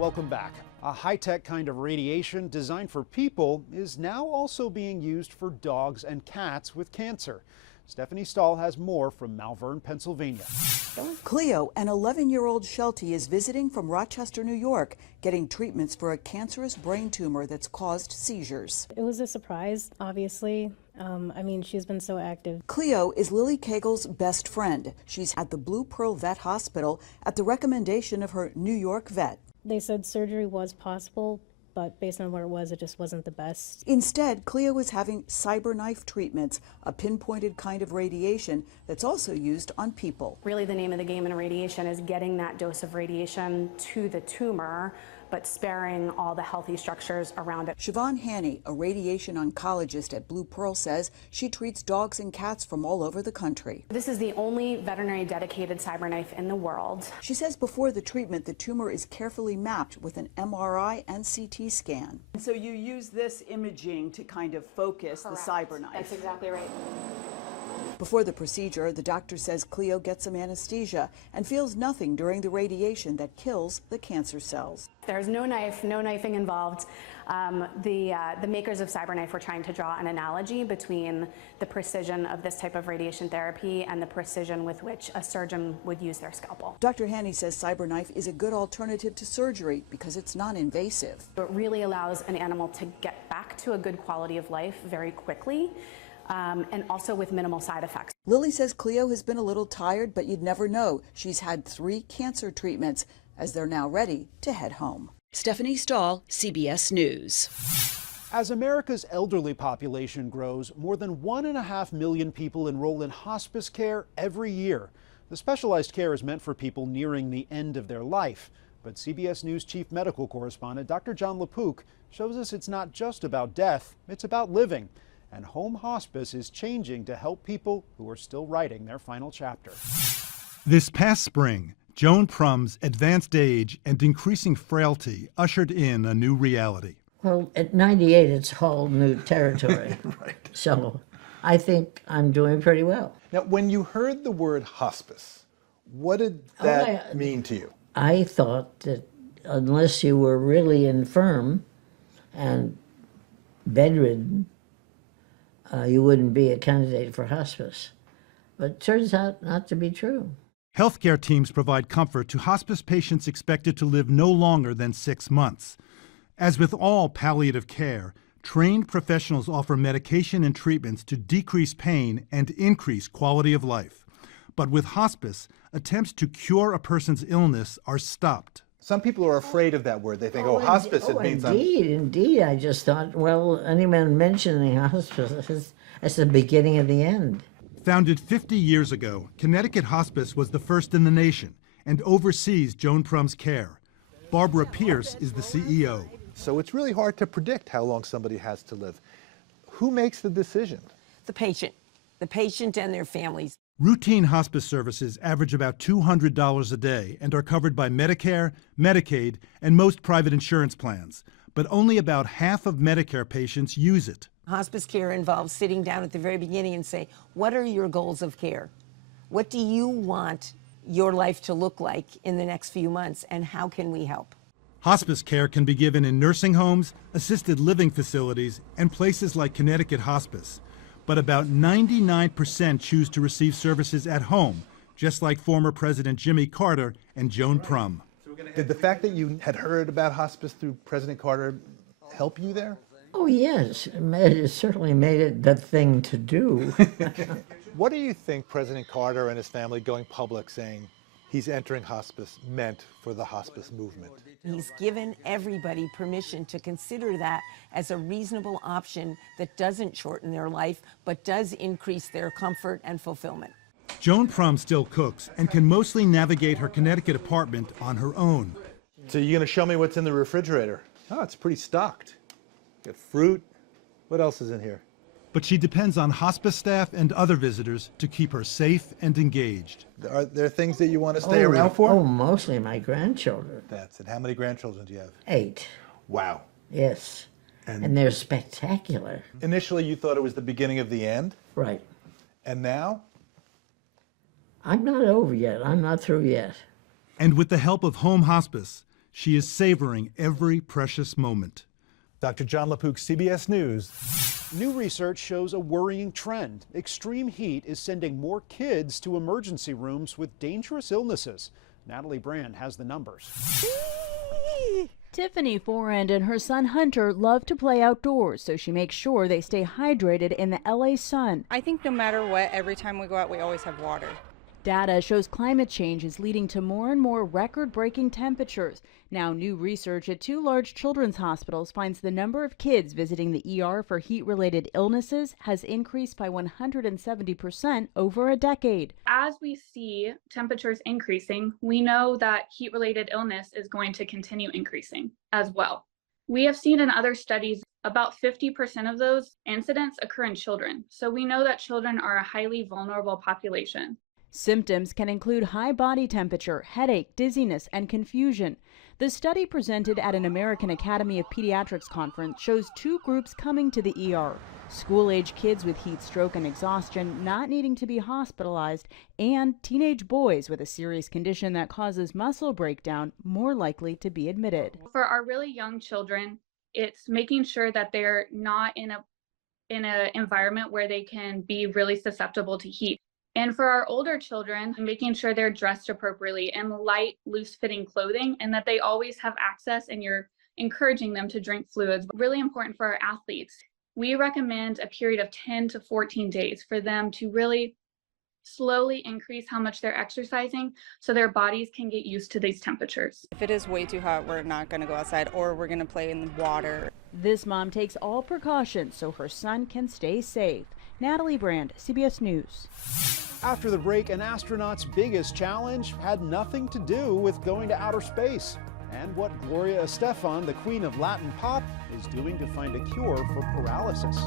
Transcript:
Welcome back. A high-tech kind of radiation designed for people is now also being used for dogs and cats with cancer. Stephanie Stahl has more from Malvern, Pennsylvania. Cleo, an 11-year-old Sheltie, is visiting from Rochester, New York, getting treatments for a cancerous brain tumor that's caused seizures. It was a surprise, obviously. She's been so active. Cleo is Lily Cagle's best friend. She's at the Blue Pearl Vet Hospital at the recommendation of her New York vet. They said surgery was possible, but based on what it was, it just wasn't the best. Instead, Cleo is having CyberKnife treatments, a pinpointed kind of radiation that's also used on people. Really, the name of the game in radiation is getting that dose of radiation to the tumor, but sparing all the healthy structures around it. Siobhan Haney, a radiation oncologist at Blue Pearl, says she treats dogs and cats from all over the country. This is the only veterinary dedicated CyberKnife in the world. She says before the treatment, the tumor is carefully mapped with an MRI and CT scan. And so you use this imaging to kind of focus Correct. the CyberKnife. That's exactly right. Before the procedure, the doctor says Cleo gets some anesthesia and feels nothing during the radiation that kills the cancer cells. There's no knife, no knifing involved. The makers of CyberKnife were trying to draw an analogy between the precision of this type of radiation therapy and the precision with which a surgeon would use their scalpel. Dr. Haney says CyberKnife is a good alternative to surgery because it's non-invasive. It really allows an animal to get back to a good quality of life very quickly. And also with minimal side effects. Lily says Cleo has been a little tired, but you'd never know. She's had 3 cancer treatments as they're now ready to head home. Stephanie Stahl, CBS News. As America's elderly population grows, more than 1.5 million people enroll in hospice care every year. The specialized care is meant for people nearing the end of their life. But CBS News chief medical correspondent Dr. John LaPook shows us it's not just about death, it's about living. And home hospice is changing to help people who are still writing their final chapter. This past spring, Joan Prum's advanced age and increasing frailty ushered in a new reality. Well, at 98, it's whole new territory. Right. So I think I'm doing pretty well. Now, when you heard the word hospice, what did that mean to you? I thought that unless you were really infirm and bedridden, you wouldn't be a candidate for hospice. But it turns out not to be true. Healthcare teams provide comfort to hospice patients expected to live no longer than 6 months. As with all palliative care, trained professionals offer medication and treatments to decrease pain and increase quality of life. But with hospice, attempts to cure a person's illness are stopped. Some people are afraid of that word. They think, hospice, it means Indeed. I just thought, well, anyone mentioning hospice, that's the beginning of the end. Founded 50 years ago, Connecticut Hospice was the first in the nation and oversees Joan Prum's care. Barbara Pierce is the CEO. So it's really hard to predict how long somebody has to live. Who makes the decision? The patient and their families. Routine hospice services average about $200 a day and are covered by Medicare, Medicaid, and most private insurance plans. But only about half of Medicare patients use it. Hospice care involves sitting down at the very beginning and say, what are your goals of care? What do you want your life to look like in the next few months, and how can we help? Hospice care can be given in nursing homes, assisted living facilities, and places like Connecticut Hospice. But about 99% choose to receive services at home, just like former President Jimmy Carter and Joan Prum. Did the fact that you had heard about hospice through President Carter help you there? Oh, yes. It certainly made it the thing to do. What do you think President Carter and his family going public saying he's entering hospice meant for the hospice movement? He's given everybody permission to consider that as a reasonable option that doesn't shorten their life, but does increase their comfort and fulfillment. Joan Prum still cooks and can mostly navigate her Connecticut apartment on her own. So you're going to show me what's in the refrigerator? Oh, it's pretty stocked. Got fruit. What else is in here? But she depends on hospice staff and other visitors to keep her safe and engaged. Are there things that you want to stay around for? Oh, mostly my grandchildren. That's it. How many grandchildren do you have? 8. Wow. Yes. And they're spectacular. Initially, you thought it was the beginning of the end? Right. And now? I'm not over yet. I'm not through yet. And with the help of home hospice, She is savoring every precious moment. Dr. John LaPook, CBS News. New research shows a worrying trend. Extreme heat is sending more kids to emergency rooms with dangerous illnesses. Natalie Brand has the numbers. Tiffany Forand and her son Hunter love to play outdoors, so she makes sure they stay hydrated in the LA sun. I think no matter what, every time we go out, we always have water. Data shows climate change is leading to more and more record-breaking temperatures. Now, new research at 2 large children's hospitals finds the number of kids visiting the ER for heat-related illnesses has increased by 170% over a decade. As we see temperatures increasing, we know that heat-related illness is going to continue increasing as well. We have seen in other studies about 50% of those incidents occur in children. So we know that children are a highly vulnerable population. Symptoms can include high body temperature, headache, dizziness, and confusion. The study presented at an American Academy of Pediatrics conference shows 2 groups coming to the ER. School-age kids with heat stroke and exhaustion not needing to be hospitalized, and teenage boys with a serious condition that causes muscle breakdown more likely to be admitted. For our really young children, it's making sure that they're not in an environment where they can be really susceptible to heat. And for our older children, making sure they're dressed appropriately in light, loose-fitting clothing, and that they always have access and you're encouraging them to drink fluids. Really important for our athletes. We recommend a period of 10 to 14 days for them to really slowly increase how much they're exercising so their bodies can get used to these temperatures. If it is way too hot, we're not going to go outside or we're going to play in the water. This mom takes all precautions so her son can stay safe. Natalie Brand, CBS News. After the break, an astronaut's biggest challenge had nothing to do with going to outer space, and what Gloria Estefan, the queen of Latin pop, is doing to find a cure for paralysis.